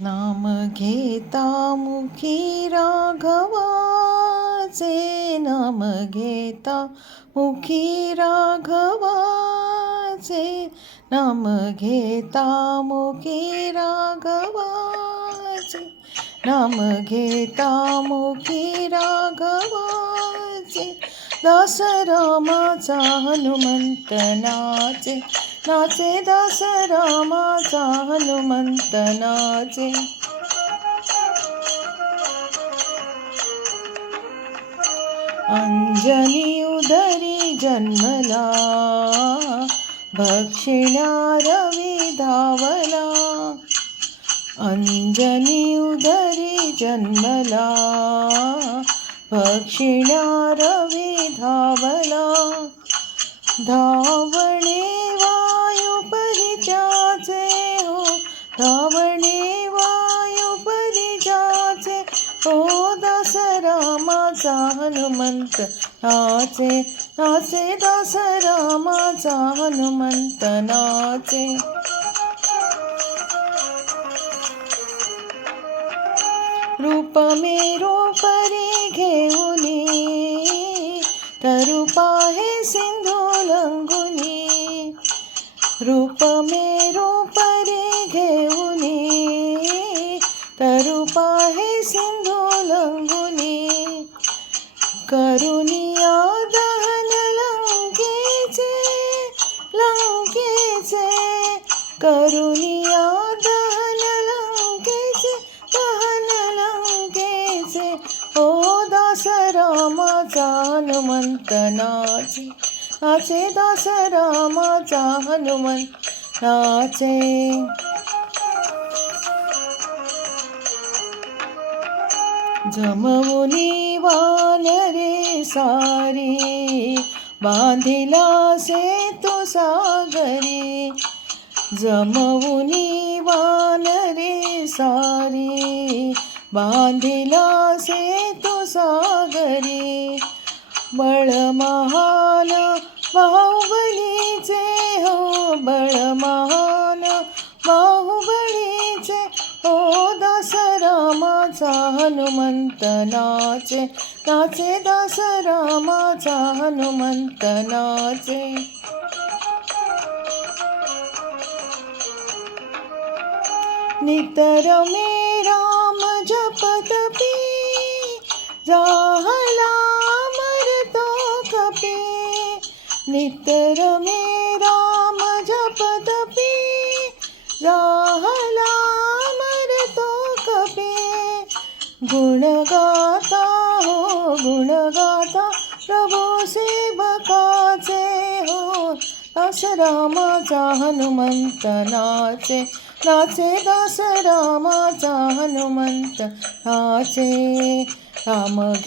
नाम घेता मुखी राघवाचे, नाम घेता मुखी राघवाचे, नाम घेता मुखी राघवाचे, नाम घेता मुखी राघवाचे. दास रामाचा हनुमंत नाचे, नाचे दास रामाचा हनुमंत नाचे. अंजनी उदरी जन्मला, भक्षिण्या रवी धावला. अंजनी उदरी जन्मला, भक्षिण्या रवी धावला. धावणे वायुपरी त्याचे हो, धावणे वायुपरी त्याचे हो. दास रामाचा हनुमंत नाचे, नाचे दास रामाचा हनुमंत नाचे. रूप मेरो परी घेऊनी, तरुपा हे सिंधू लंघुनी. रूप मेरो परी घेऊनी, तरुपा हे सिंधू लंघुनी. करुनिया दहन लंकेचे, लंकेचे. करुनिया दहन लंकेचे, दहन लंकेचे. ओ दास रामाचा हनुमंत नाचे, नाचे दास रामाचा हनुमंत नाचे. जमवुनी वानरे सारी, बांधिला सेतु सागरी. जमवुनी वानरे सारी, बांधिला सेतु सागरी. बळ महान बाहुबलीचे हो, बळ महान बाहुबलीचे हो. दास रामाचा हनुमंत नाचे, नाचे दास रामाचा हनुमंत नाचे. नितर मे राम जपत पी, जाहला मरतो कपी. नितर मे राम जपत पी, जाहला मरतो कपी. गुण गाता हो, गुण गाता प्रभू सेवकाचे हो. दास रामाचा हनुमंत नाचे, नाचे दास रामाचा हनुमंत नाचे. राम